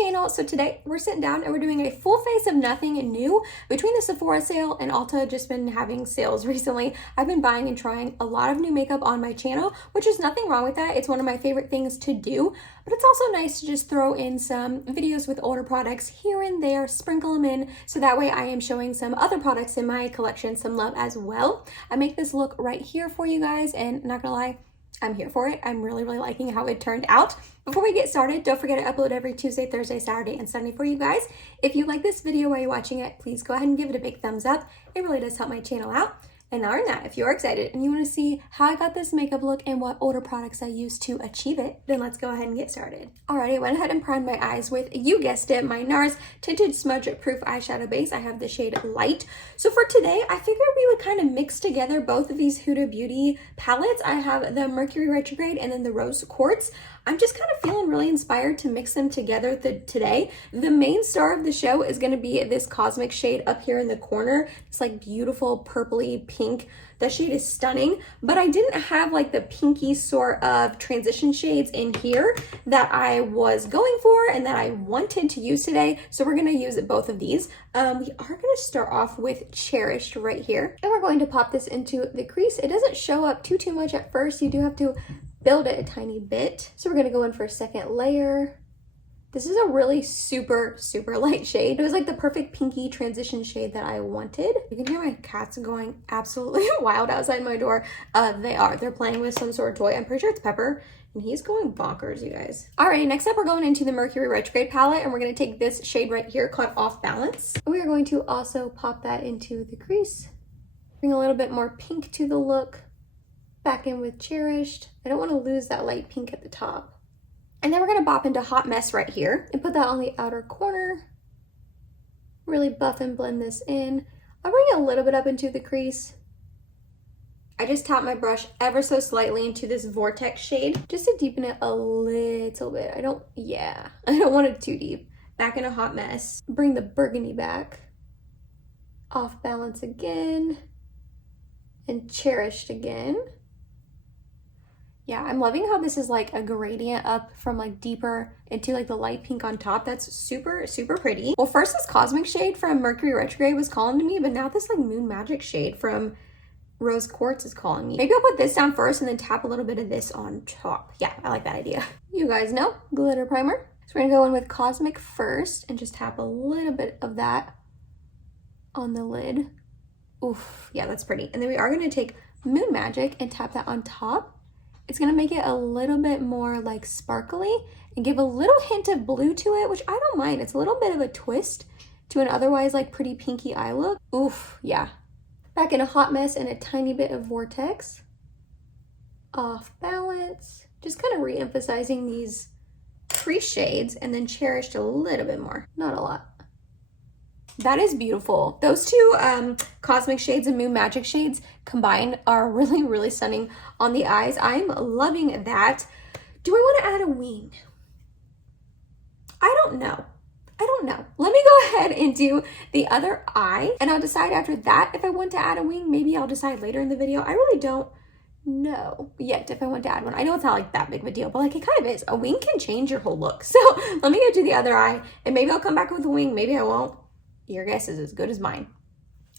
channel. So today we're sitting down and we're doing a full face of nothing new. Between the Sephora sale and Ulta just been having sales recently, I've been buying and trying a lot of new makeup on my channel, which is nothing wrong with that. It's one of my favorite things to do, but it's also nice to just throw in some videos with older products here and there, sprinkle them in, so that way I am showing some other products in my collection some love as well. I make this look right here for you guys, and not gonna lie, I'm here for it. I'm really liking how it turned out. Before we get started, don't forget to upload every Tuesday, Thursday, Saturday, and Sunday for you guys. If you like this video while you're watching it, please go ahead and give it a big thumbs up. It really does help my channel out. And other than that, if you're excited and you want to see how I got this makeup look and what older products I used to achieve it, then let's go ahead and get started. Alrighty, I went ahead and primed my eyes with, you guessed it, my NARS Tinted Smudge Proof Eyeshadow Base. I have the shade Light. So for today, I figured we would kind of mix together both of these Huda Beauty palettes. I have the Mercury Retrograde and then the Rose Quartz. I'm just kind of feeling really inspired to mix them together today. The main star of the show is going to be this Cosmic shade up here in the corner. It's like beautiful purpley pink. The shade is stunning, but I didn't have like the pinky sort of transition shades in here that I was going for and that I wanted to use today. So we're going to use both of these. We are going to start off with Cherished right here, and we're going to pop this into the crease. It doesn't show up too much at first. You do have to build it a tiny bit. So we're going to go in for a second layer. This is a really super light shade. It was like the perfect pinky transition shade that I wanted. You can hear my cats going absolutely wild outside my door. They're playing with some sort of toy. I'm pretty sure it's Pepper, and he's going bonkers, you guys. All right, next up we're going into the Mercury Retrograde palette, and we're going to take this shade right here called Off Balance. We are going to also pop that into the crease. Bring a little bit more pink to the look. Back in with Cherished. I don't want to lose that light pink at the top. And then we're going to bop into Hot Mess right here and put that on the outer corner. Really buff and blend this in. I'll bring it a little bit up into the crease. I just tap my brush ever so slightly into this Vortex shade just to deepen it a little bit. I don't want it too deep. Back into Hot Mess. Bring the burgundy back. Off Balance again. And Cherished again. Yeah, I'm loving how this is like a gradient up from like deeper into like the light pink on top. That's super pretty. Well, first this Cosmic shade from Mercury Retrograde was calling to me, but now this like Moon Magic shade from Rose Quartz is calling me. Maybe I'll put this down first and then tap a little bit of this on top. Yeah, I like that idea. You guys know, glitter primer. So we're gonna go in with Cosmic first and just tap a little bit of that on the lid. Oof, yeah, that's pretty. And then we are gonna take Moon Magic and tap that on top. It's gonna make it a little bit more like sparkly and give a little hint of blue to it, which I don't mind. It's a little bit of a twist to an otherwise like pretty pinky eye look. Oof, yeah. Back in a Hot Mess and a tiny bit of Vortex. Off Balance. Just kind of re-emphasizing these crease shades, and then Cherished a little bit more. Not a lot. That is beautiful. Those two Cosmic shades and Moon Magic shades combined are really stunning on the eyes. I'm loving that. Do I want to add a wing? I don't know. Let me go ahead and do the other eye, and I'll decide after that if I want to add a wing. Maybe I'll decide later in the video. I really don't know yet if I want to add one. I know it's not like that big of a deal, but like it kind of is. A wing can change your whole look. So let me go do the other eye, and maybe I'll come back with a wing. Maybe I won't. Your guess is as good as mine.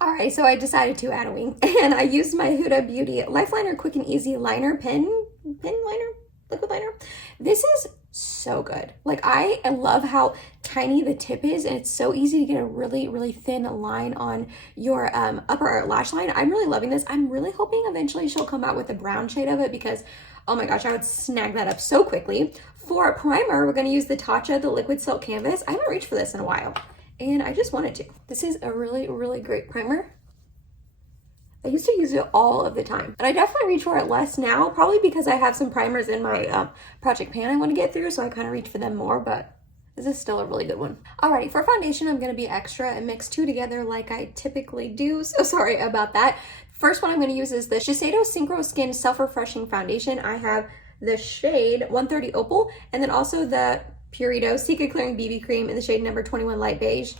All right, so I decided to add a wing, and I used my Huda Beauty Lifeliner Quick and Easy Liner pen liner, liquid liner. This is so good. Like, I love how tiny the tip is, and it's so easy to get a really thin line on your upper lash line. I'm really loving this. I'm really hoping eventually she'll come out with a brown shade of it, because oh my gosh, I would snag that up so quickly. For a primer, we're going to use the Tatcha, the Liquid Silk Canvas. I haven't reached for this in a while, and I just wanted to. This is a really great primer. I used to use it all of the time, and I definitely reach for it less now, probably because I have some primers in my project pan I want to get through, so I kind of reach for them more, but this is still a really good one. Alrighty, for foundation, I'm going to be extra and mix two together like I typically do, so sorry about that. First one I'm going to use is the Shiseido Synchro Skin Self-Refreshing Foundation. I have the shade 130 Opal, and then also the Purito Secret Clearing BB Cream in the shade number 21 Light Beige.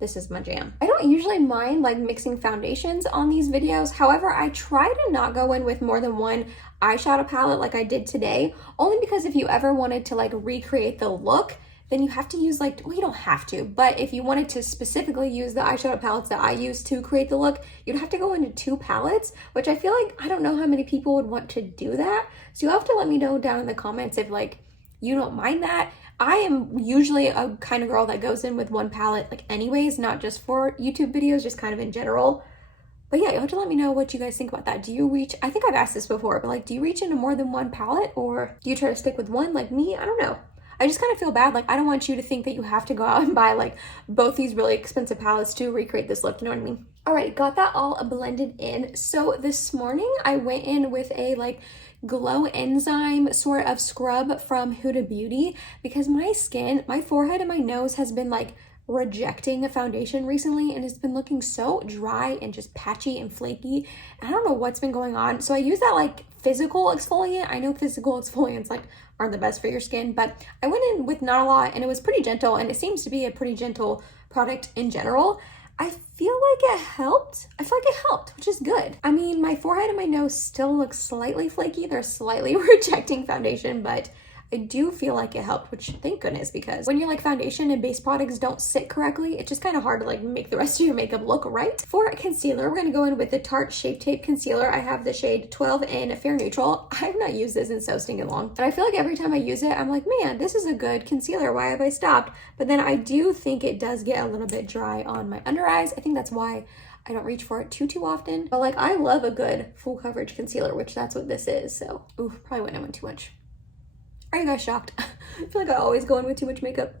This is my jam. I don't usually mind like mixing foundations on these videos. However, I try to not go in with more than one eyeshadow palette like I did today, only because if you ever wanted to like recreate the look, then you have to use like, well, you don't have to, but if you wanted to specifically use the eyeshadow palettes that I use to create the look, you'd have to go into 2 palettes, which I feel like, I don't know how many people would want to do that. So you'll have to let me know down in the comments if like you don't mind that. I am usually a kind of girl that goes in with 1 palette like anyways, not just for YouTube videos, just kind of in general. But yeah, you'll have to let me know what you guys think about that. Do you reach, I think I've asked this before, but like, do you reach into more than 1 palette, or do you try to stick with 1 like me? I don't know. I just kind of feel bad. Like, I don't want you to think that you have to go out and buy like both these really expensive palettes to recreate this look. You know what I mean? All right, got that all blended in. So this morning I went in with a like glow enzyme sort of scrub from Huda Beauty because my skin, my forehead and my nose has been like rejecting a foundation recently, and it's been looking so dry and just patchy and flaky. I don't know what's been going on. So I use that like physical exfoliant. I know physical exfoliants like aren't the best for your skin, but I went in with not a lot and it was pretty gentle, and it seems to be a pretty gentle product in general. I feel like it helped. I feel like it helped, which is good. I mean, my forehead and my nose still look slightly flaky. They're slightly rejecting foundation, but I do feel like it helped, which thank goodness, because when your like foundation and base products don't sit correctly, it's just kind of hard to like make the rest of your makeup look right. For concealer, we're going to go in with the Tarte Shape Tape Concealer. I have the shade 12 in Fair Neutral. I have not used this in so stinking long, and I feel like every time I use it, I'm like, man, this is a good concealer. Why have I stopped? But then I do think it does get a little bit dry on my under eyes. I think that's why I don't reach for it too often. But like, I love a good full coverage concealer, which that's what this is. So, ooh, probably went in with too much. Are you guys shocked? I feel like I always go in with too much makeup.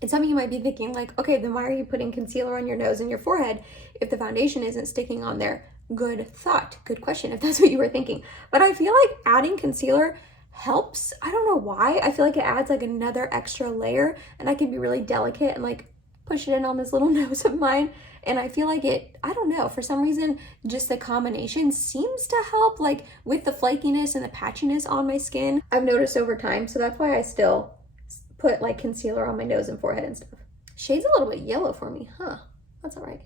And some of you might be thinking like, okay, then why are you putting concealer on your nose and your forehead if the foundation isn't sticking on there? Good thought, good question if that's what you were thinking. But I feel like adding concealer helps. I don't know why. I feel like it adds like another extra layer, and I can be really delicate and like push it in on this little nose of mine. And I feel like it, I don't know, for some reason, just the combination seems to help like with the flakiness and the patchiness on my skin. I've noticed over time, so that's why I still put like concealer on my nose and forehead and stuff. Shade's a little bit yellow for me, huh? That's all right.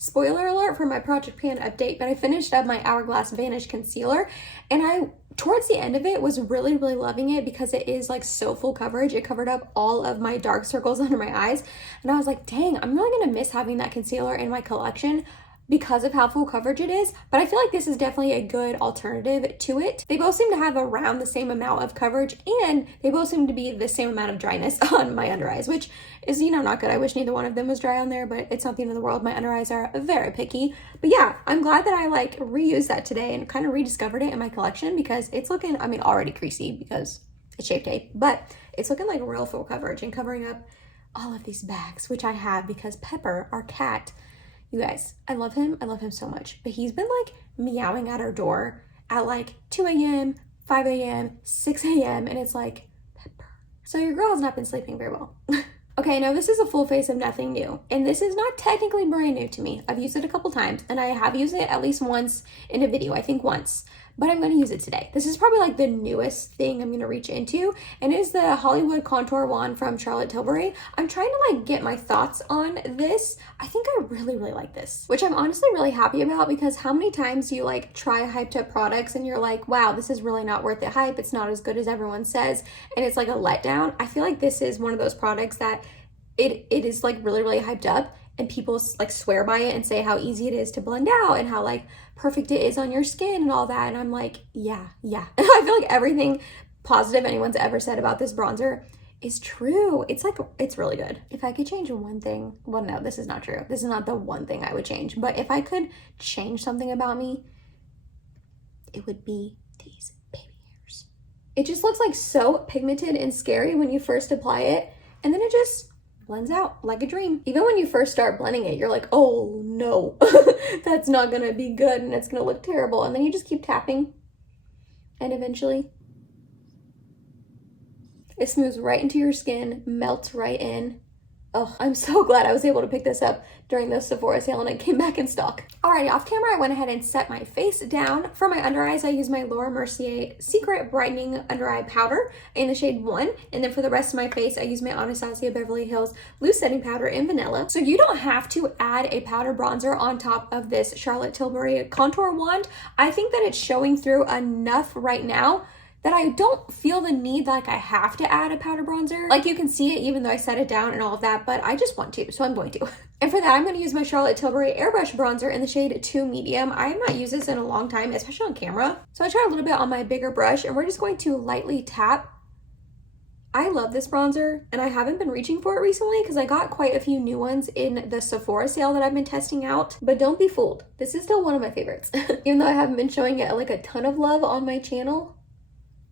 Spoiler alert for my Project Pan update, but I finished up my Hourglass Vanish Concealer, and I, towards the end of it, was really loving it because it is like so full coverage. It covered up all of my dark circles under my eyes, and I was like, dang, I'm really gonna miss having that concealer in my collection because of how full coverage it is. But I feel like this is definitely a good alternative to it. They both seem to have around the same amount of coverage, and they both seem to be the same amount of dryness on my under eyes, which is, you know, not good. I wish neither one of them was dry on there, but it's not the end of the world. My under eyes are very picky. But yeah, I'm glad that I like reused that today and kind of rediscovered it in my collection because it's looking, I mean, already creasy because it's Shape Tape, but it's looking like real full coverage and covering up all of these bags, which I have because Pepper, our cat, you guys, I love him so much, but he's been like meowing at our door at like 2 a.m., 5 a.m., 6 a.m., and it's like, Pepper. So your girl has not been sleeping very well. Okay, now this is a full face of nothing new, and this is not technically brand new to me. I've used it a couple times, and I have used it at least once in a video, I think once, but I'm going to use it today. This is probably like the newest thing I'm going to reach into, and it is the Hollywood Contour Wand from Charlotte Tilbury. I'm trying to like get my thoughts on this. I think I really like this, which I'm honestly really happy about, because how many times do you like try hyped up products and you're like, wow, this is really not worth the hype. It's not as good as everyone says, and it's like a letdown. I feel like this is one of those products that it is like really hyped up, and people like swear by it and say how easy it is to blend out and how like perfect it is on your skin and all that. And I'm like, yeah. I feel like everything positive anyone's ever said about this bronzer is true. It's like, it's really good. If I could change one thing, well, no, this is not true. This is not the one thing I would change, but if I could change something about me, it would be these baby hairs. It just looks like so pigmented and scary when you first apply it, and then it just blends out like a dream. Even when you first start blending it, you're like, oh no, that's not gonna be good and it's gonna look terrible. And then you just keep tapping, and eventually it smooths right into your skin, melts right in. Oh, I'm so glad I was able to pick this up during the Sephora sale and it came back in stock. Alrighty, off camera, I went ahead and set my face down. For my under eyes, I use my Laura Mercier Secret Brightening Under Eye Powder in the shade 1. And then for the rest of my face, I use my Anastasia Beverly Hills Loose Setting Powder in Vanilla. So you don't have to add a powder bronzer on top of this Charlotte Tilbury Contour Wand. I think that it's showing through enough right now that I don't feel the need like I have to add a powder bronzer. Like you can see it even though I set it down and all of that, but I just want to, so I'm going to. And for that, I'm going to use my Charlotte Tilbury Airbrush Bronzer in the shade 2 Medium. I have not used this in a long time, especially on camera. So I tried a little bit on my bigger brush, and we're just going to lightly tap. I love this bronzer, and I haven't been reaching for it recently because I got quite a few new ones in the Sephora sale that I've been testing out. But don't be fooled. This is still one of my favorites. Even though I haven't been showing it like a ton of love on my channel,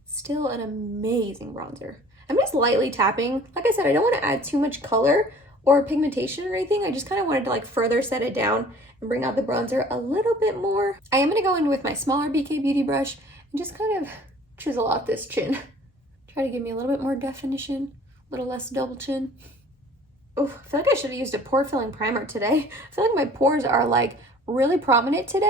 still an amazing bronzer. I'm just lightly tapping. Like I said, I don't want to add too much color or pigmentation or anything. I just kind of wanted to like further set it down and bring out the bronzer a little bit more. I am going to go in with my smaller BK Beauty brush and just kind of chisel off this chin. Try to give me a little bit more definition, a little less double chin. Oh, I feel like I should have used a pore filling primer today. I feel like my pores are like really prominent today.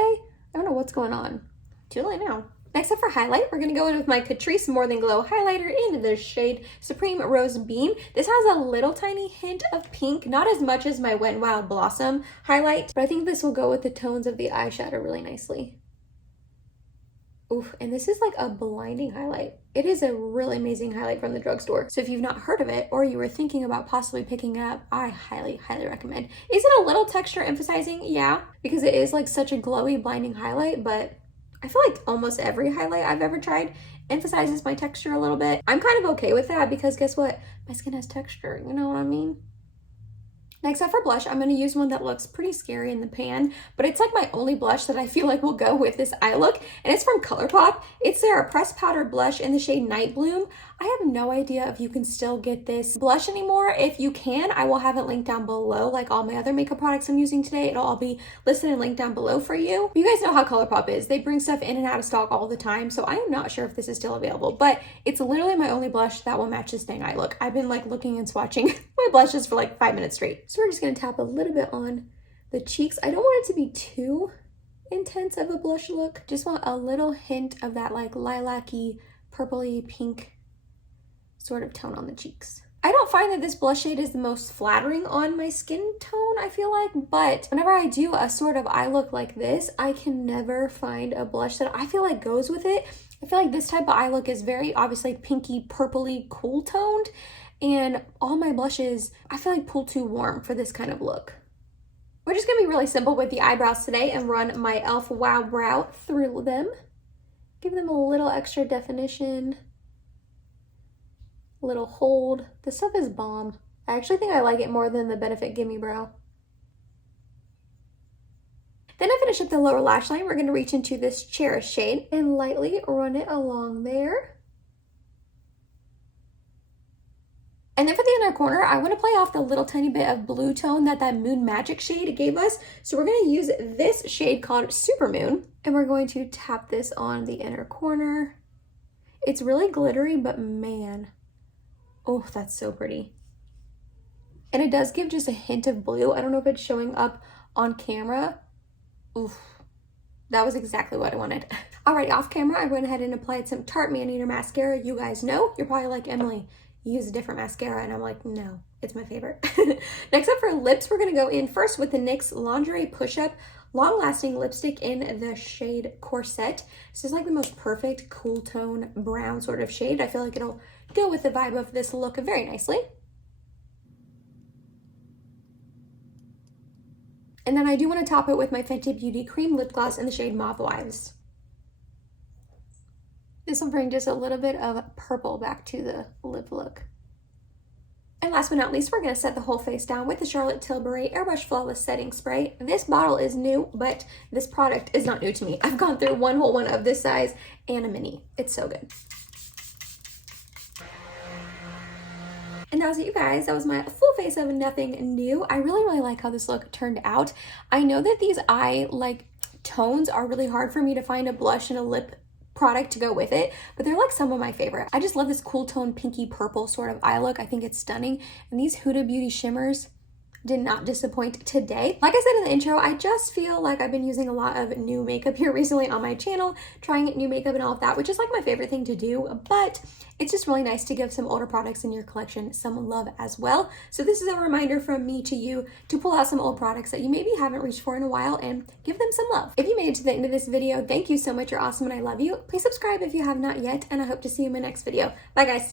I don't know what's going on. Too late now. Next up for highlight, we're going to go in with my Catrice More Than Glow highlighter in the shade Supreme Rose Beam. This has a little tiny hint of pink, not as much as my Wet n Wild Blossom highlight, but I think this will go with the tones of the eyeshadow really nicely. Oof, and this is like a blinding highlight. It is a really amazing highlight from the drugstore. So if you've not heard of it or you were thinking about possibly picking it up, I highly, highly recommend. Is it a little texture emphasizing? Yeah, because it is like such a glowy, blinding highlight, but I feel like almost every highlight I've ever tried emphasizes my texture a little bit. I'm kind of okay with that because guess what? My skin has texture, you know what I mean? Next up for blush, I'm going to use one that looks pretty scary in the pan, but it's like my only blush that I feel like will go with this eye look, and it's from Colourpop. It's their pressed powder blush in the shade Night Bloom. I have no idea if you can still get this blush anymore. If you can, I will have it linked down below, like all my other makeup products I'm using today. It'll all be listed and linked down below for you. You guys know how Colourpop is. They bring stuff in and out of stock all the time, so I am not sure if this is still available, but it's literally my only blush that will match this dang eye look. I've been like looking and swatching my blushes for like 5 minutes straight. So we're just going to tap a little bit on the cheeks. I don't want it to be too intense of a blush look. Just want a little hint of that like lilac-y, purpley, pink sort of tone on the cheeks. I don't find that this blush shade is the most flattering on my skin tone, I feel like, but whenever I do a sort of eye look like this, I can never find a blush that I feel like goes with it. I feel like this type of eye look is very obviously pinky, purpley, cool toned, and all my blushes, I feel like pull too warm for this kind of look. We're just gonna be really simple with the eyebrows today and run my e.l.f. Wow Brow through them. Give them a little extra definition, a little hold. This stuff is bomb. I actually think I like it more than the Benefit Gimme Brow. Then I finish up the lower lash line. We're gonna reach into this Cherish shade and lightly run it along there. And then for the inner corner, I want to play off the little tiny bit of blue tone that Moon Magic shade gave us. So we're going to use this shade called Super Moon, and we're going to tap this on the inner corner. It's really glittery, but man, oh, that's so pretty. And it does give just a hint of blue. I don't know if it's showing up on camera. Oof, that was exactly what I wanted. Alright, off camera, I went ahead and applied some Tarte Man Eater mascara. You guys know, you're probably like, Emily, use a different mascara, and I'm like, no, it's my favorite. Next up for lips, we're gonna go in first with the NYX Lingerie Push-Up Long Lasting Lipstick in the shade Corset. This is like the most perfect cool tone brown sort of shade. I feel like it'll go with the vibe of this look very nicely. And then I do want to top it with my Fenty Beauty Cream Lip Gloss in the shade Mauve Wives. This will bring just a little bit of purple back to the lip look. And last but not least, we're going to set the whole face down with the Charlotte Tilbury Airbrush Flawless Setting Spray. This bottle is new, but this product is not new to me. I've gone through one whole one of this size and a mini. It's so good. And that was it, you guys. That was my full face of nothing new. I really like how this look turned out. I know that these eye tones are really hard for me to find a blush and a lip product to go with it, but they're like some of my favorite. I just love this cool tone pinky purple sort of eye look. I think it's stunning. And these Huda Beauty shimmers, did not disappoint today. Like I said in the intro, I just feel like I've been using a lot of new makeup here recently on my channel, trying new makeup and all of that, which is like my favorite thing to do, but it's just really nice to give some older products in your collection some love as well. So this is a reminder from me to you to pull out some old products that you maybe haven't reached for in a while and give them some love. If you made it to the end of this video, thank you so much. You're awesome and I love you. Please subscribe if you have not yet, and I hope to see you in my next video. Bye guys.